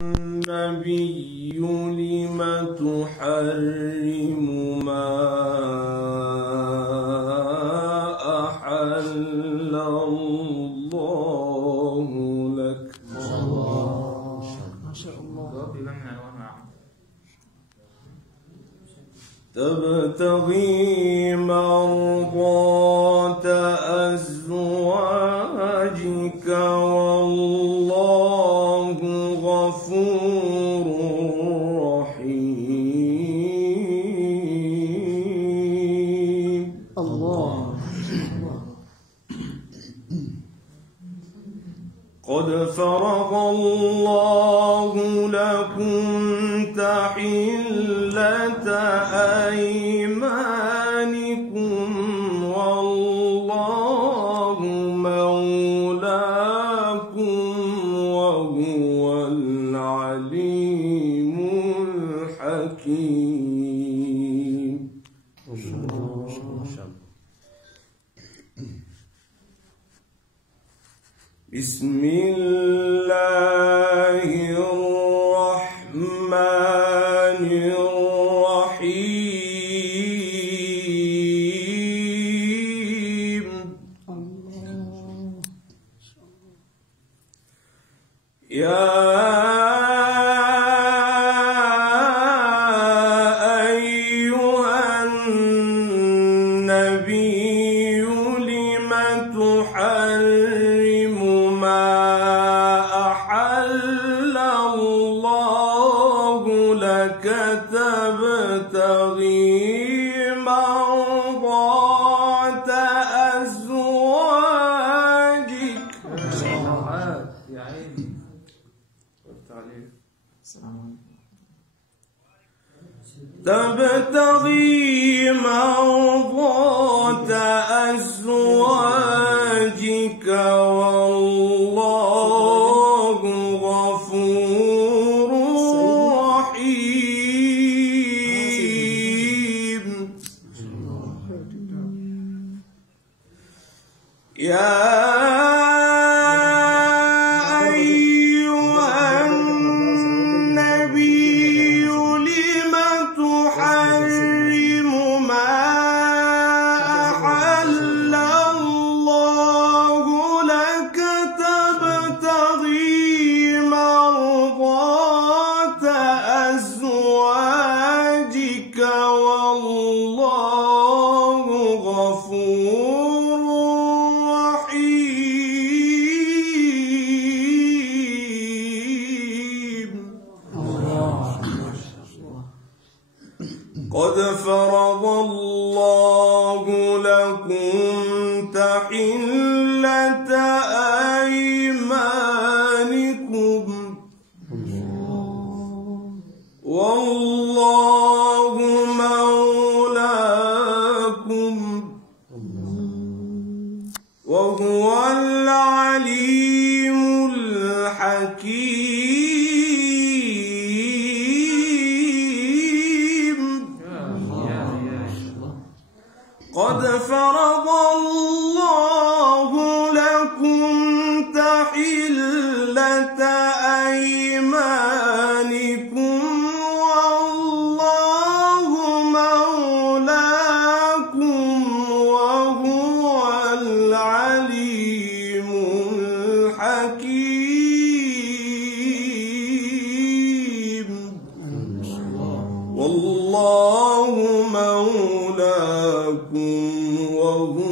النبي لم تحرم ما أحل الله لك. ما شاء الله. تبتغي مرضات أزواجك والله غفور رحيم. الله. قد فرض الله لكم تحلة أيمانكم والله مولاكم وهو العليم الحكيم. بسم الله الرحمن الرحيم. يا أيها النبي لم تحرم ما أحل الله لك تبتغي مرضات أزواجك. يا عيني. تبتغي مرضات أزواجك والله غفور رحيم. يا والله غفور رحيم. قد فرض الله لكم تحلة أيمانكم والله مولاكم وهو العليم الحكيم. قد فرض الله لكم تحلة أيمانكم والله مولاكم وهو العليم الحكيم. والله مولاكم وهو